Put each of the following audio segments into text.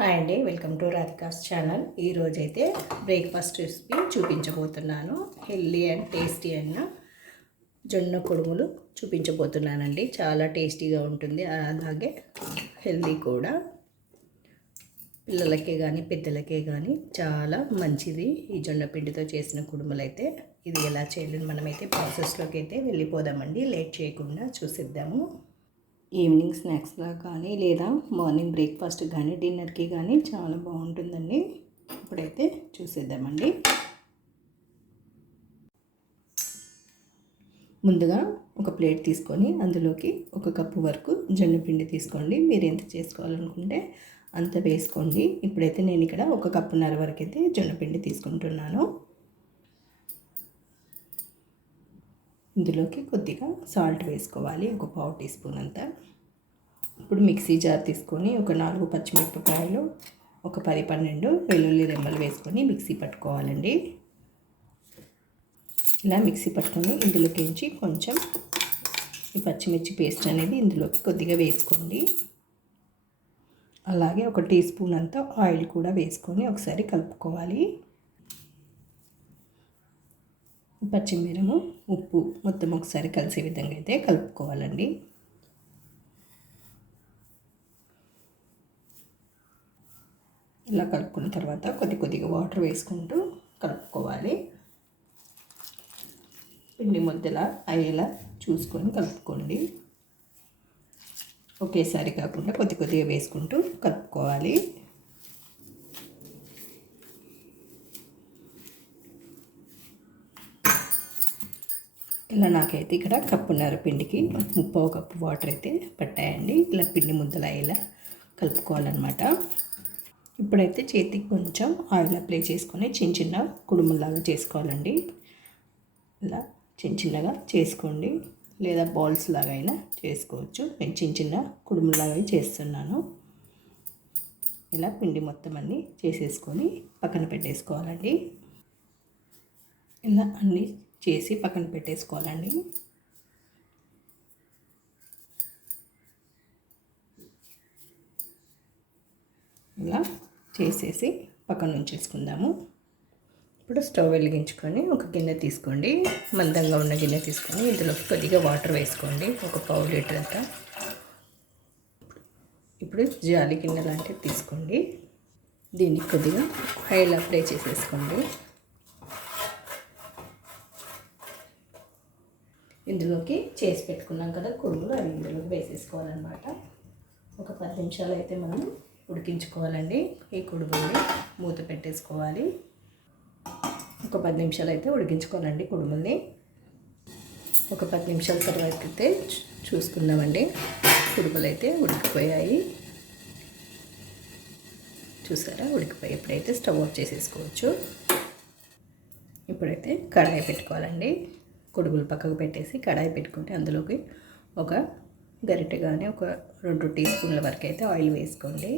Hi అండి welcome to Radhika's channel. ఈరోజైతే breakfast recipe చూపించబోతున్నాను. హెల్దీ అండ్ టేస్టీ అయిన జొన్న కొడుములు చూపించబోతున్నానండి. చాలా టేస్టీగా ఉంటుంది. అలాగే హెల్దీ కూడా. పిల్లలకే కానీ పెద్దలకే కానీ చాలా మంచిది ఈ జొన్న పిండితో చేసిన కుడుములు అయితే ఇది ఎలా చేయాలని మనమైతే ప్రాసెస్లోకి అయితే వెళ్ళిపోదామండి. లేట్ చేయకుండా చూసిద్దాము. ఈవినింగ్ స్నాక్స్గా కానీ లేదా మార్నింగ్ బ్రేక్ఫాస్ట్ కానీ డిన్నర్కి కానీ చాలా బాగుంటుందండి. ఇప్పుడైతే చూసేద్దామండి. ముందుగా ఒక ప్లేట్ తీసుకొని అందులోకి ఒక కప్పు వరకు జొన్నపిండి తీసుకోండి. మీరు ఎంత చేసుకోవాలనుకుంటే అంత వేసుకోండి. ఇప్పుడైతే నేను ఇక్కడ ఒక కప్పున్నర వరకు అయితే జొన్నపిండి తీసుకుంటున్నాను. ఇందులోకి కొద్దిగా సాల్ట్ వేసుకోవాలి ఒక పావు టీ స్పూన్ అంతా. ఇప్పుడు మిక్సీ జార్ తీసుకొని ఒక నాలుగు పచ్చిమిరపకాయలు ఒక పది పన్నెండు వెల్లుల్లి రెమ్మలు వేసుకొని మిక్సీ పట్టుకోవాలండి. ఇలా మిక్సీ పట్టుకొని ఇందులోకించి కొంచెం ఈ పచ్చిమిర్చి పేస్ట్ అనేది ఇందులోకి కొద్దిగా వేసుకోండి. అలాగే ఒక టీ స్పూన్ అంతా ఆయిల్ కూడా వేసుకొని ఒకసారి కలుపుకోవాలి. పచ్చిమిరము ఉప్పు మొత్తం ఒకసారి కలిసే విధంగా అయితే కలుపుకోవాలండి. ఇలా కలుపుకున్న తర్వాత కొద్ది కొద్దిగా వాటర్ వేసుకుంటూ కలుపుకోవాలి. పిండి ముద్దలా అయ్యేలా చూసుకొని కలుపుకోండి. ఒకేసారి కాకుండా కొద్ది కొద్దిగా వేసుకుంటూ కలుపుకోవాలి. ఇలా నాకైతే ఇక్కడ కప్పున్నర పిండికి ముప్పో కప్పు వాటర్ అయితే పట్టాయండి. ఇలా పిండి ముద్దలు అయ్యేలా కలుపుకోవాలన్నమాట. ఇప్పుడైతే చేతికి కొంచెం ఆయిల్ అప్లై చేసుకొని చిన్న చిన్న కుడుములాగా చేసుకోవాలండి. ఇలా చిన్న చిన్నగా చేసుకోండి. లేదా బాల్స్ లాగా అయినా చేసుకోవచ్చు. నేను చిన్న చిన్న కుడుములాగా చేస్తున్నాను. ఇలా పిండి మొత్తం అన్నీ చేసేసుకొని పక్కన పెట్టేసుకోవాలండి. ఇలా అన్నీ చేసి పక్కన పెట్టేసుకోవాలండి. ఇలా చేసేసి పక్కన ఉంచేసుకుందాము. ఇప్పుడు స్టవ్ వెలిగించుకొని ఒక గిన్నె తీసుకోండి. మందంగా ఉన్న గిన్నె తీసుకొని ఇందులో కొద్దిగా వాటర్ వేసుకోండి. ఒక పావు లీటర్ అంతా. ఇప్పుడు జాలి గిన్నె లాంటివి తీసుకోండి. దీనికి కొద్దిగా ఆయిల్ అప్లై చేసేసుకోండి. ఇందులోకి చేసి పెట్టుకున్నాం కదా కుడుములు అవి ఇందులోకి వేసేసుకోవాలన్నమాట. ఒక పది నిమిషాలు అయితే మనం ఉడికించుకోవాలండి. ఈ కుడుముల్ని మూత పెట్టేసుకోవాలి. ఒక పది నిమిషాలు అయితే ఉడికించుకోవాలండి కుడుముల్ని. ఒక పది నిమిషాల తర్వాత అయితే చూసుకుందామండి. కుడుములు అయితే ఉడికిపోయాయి. చూసారా? ఉడికిపోయి ఇప్పుడైతే స్టవ్ ఆఫ్ చేసేసుకోవచ్చు. ఇప్పుడైతే కడాయి పెట్టుకోవాలండి. కొడుగులు పక్కకు పెట్టేసి కడాయి పెట్టుకుంటే అందులోకి ఒక గరిటె కానీ ఒక రెండు టీ స్పూన్ల వరకు అయితే ఆయిల్ వేసుకోండి.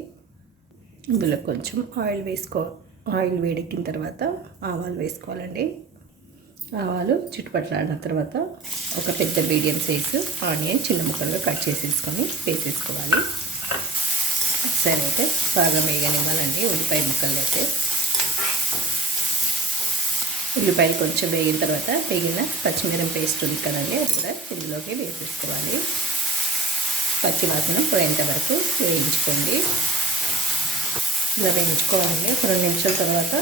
ఇందులో కొంచెం ఆయిల్ వేసుకో ఆయిల్ వేడెక్కిన తర్వాత ఆవాలు వేసుకోవాలండి. ఆవాలు చుట్టుపట్లాడిన తర్వాత ఒక పెద్ద మీడియం సైజు ఆనియన్ చిన్న ముక్కలుగా కట్ చేసేసుకొని వేసేసుకోవాలి. సరే అయితే బాగా వేగనివ్వాలండి ఉల్లిపాయ ముక్కలు అయితే ఉల్లిపాయలు కొంచెం వేగిన తర్వాత వేగిన పచ్చిమిరం పేస్ట్ ఉంది కదండి అది కూడా ఇందులోకి వేసేసుకోవాలి. పచ్చి వాసన పోయేంత వరకు వేయించుకోండి. ఇలా వేయించుకోవాలండి. ఒక రెండు నిమిషాల తర్వాత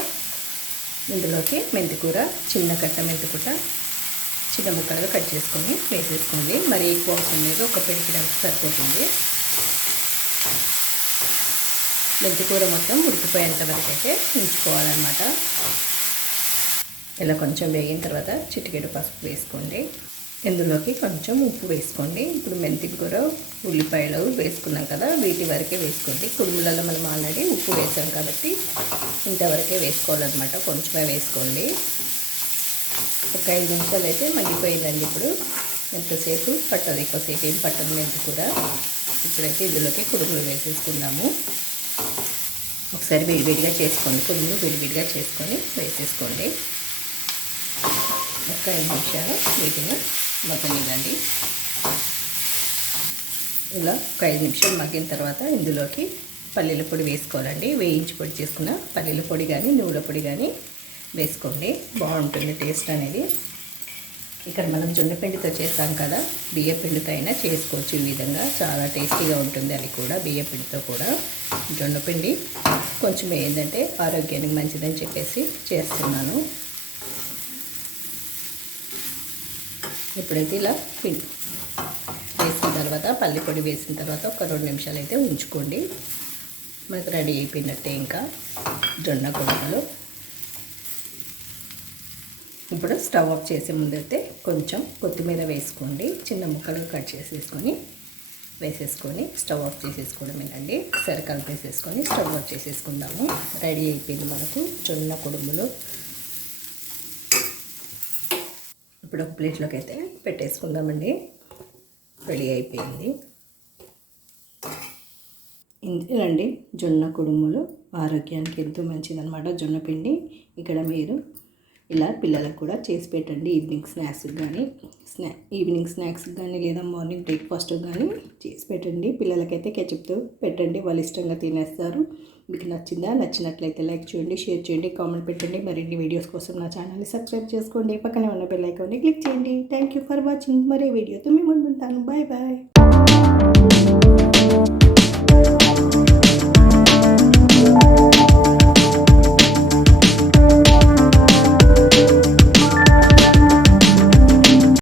ఇందులోకి మెంతికూర చిన్న కట్ట మెంతికూర చిన్న ముక్కలుగా కట్ చేసుకొని వేసేసుకోండి. మరి ఎక్కువ అవసరం లేదు ఒక పిడికిడంత సరిపోతుంది. మెంతికూర మొత్తం ఉడికిపోయేంత వరకు అయితే ఉంచుకోవాలన్నమాట. ఇలా కొంచెం వేగిన తర్వాత చిటికెడు పసుపు వేసుకోండి. ఇందులోకి కొంచెం ఉప్పు వేసుకోండి. ఇప్పుడు మెంతి కూర ఉల్లిపాయలు వేసుకున్నాం కదా వీటి వరకే వేసుకోండి. కుడుములలో మనం ఆల్రెడీ ఉప్పు వేసాం కాబట్టి ఇంతవరకే వేసుకోవాలన్నమాట. కొంచెమే వేసుకోండి. ఒక ఐదు నిమిషాలు అయితే మగ్గిపోయిందండి ఇప్పుడు. ఎంతసేపు పట్టదు ఎక్కువసేపు ఏం పట్టదు మెంతి కూర ఇప్పుడైతే ఇందులోకి కుడుములు వేసేసుకుందాము. ఒకసారి విడివిడిగా చేసుకోండి. కుడుములు విడివిడిగా చేసుకొని వేసేసుకోండి. ఒక ఐదు నిమిషాలు వీటిని మగ్గనివ్వండి ఇలా ఒక ఐదు నిమిషాలు మగ్గిన తర్వాత ఇందులోకి పల్లీల పొడి వేసుకోవాలండి. వేయించి పొడి చేసుకున్న పల్లీల పొడి కానీ నువ్వుల పొడి కానీ వేసుకోండి. బాగుంటుంది టేస్ట్ అనేది. ఇక్కడ మనం జొన్న పిండితో చేస్తాం కదా బియ్య పిండితో అయినా చేసుకోవచ్చు ఈ విధంగా. చాలా టేస్టీగా ఉంటుంది అది కూడా బియ్య పిండితో కూడా. జొన్న పిండి కొంచెం ఏంటంటే ఆరోగ్యానికి మంచిదని చెప్పేసి చేస్తున్నాను. ఇప్పుడైతే ఇలా పిండి వేసిన తర్వాత పల్లి పొడి వేసిన తర్వాత ఒక రెండు నిమిషాలు అయితే ఉంచుకోండి. మనకు రెడీ అయిపోయినట్టే ఇంకా జొన్న కొడుకలు ఇప్పుడు స్టవ్ ఆఫ్ చేసే ముందైతే కొంచెం కొత్తిమీర వేసుకోండి. చిన్న ముక్కలు కట్ చేసేసుకొని వేసేసుకొని స్టవ్ ఆఫ్ చేసేసుకోవడమేనండి. సరే కలిపేసేసుకొని స్టవ్ ఆఫ్ చేసేసుకుందాము. రెడీ అయిపోయింది మనకు జొన్న కుడుములు. ఇప్పుడు ఒక ప్లేట్లోకి అయితే పెట్టేసుకుందామండి. రెడీ అయిపోయింది. ఇంతేనండి. జొన్న కుడుములు ఆరోగ్యానికి ఎంతో మంచిదన్నమాట. జొన్న పిండి. ఇక్కడ మీరు ఇలా పిల్లలకు కూడా చేసి పెట్టండి ఈవినింగ్ స్నాక్స్కి కానీ స్నా ఈవినింగ్ స్నాక్స్కి కానీ లేదా మార్నింగ్ బ్రేక్ఫాస్ట్కి కానీ చేసి పెట్టండి. పిల్లలకైతే కెచప్తో పెట్టండి వాళ్ళు ఇష్టంగా తినేస్తారు. మీకు నచ్చిందా నచ్చినట్లయితే లైక్ చేయండి షేర్ చేయండి కామెంట్ పెట్టండి. మరిన్ని వీడియోస్ కోసం నా ఛానల్ని సబ్స్క్రైబ్ చేసుకోండి. పక్కనే ఉన్న బెల్ ఐకాన్ని క్లిక్ చేయండి. థ్యాంక్ యూ ఫర్ వాచింగ్ మరే వీడియోతో మేము ఉంటాను బాయ్ బాయ్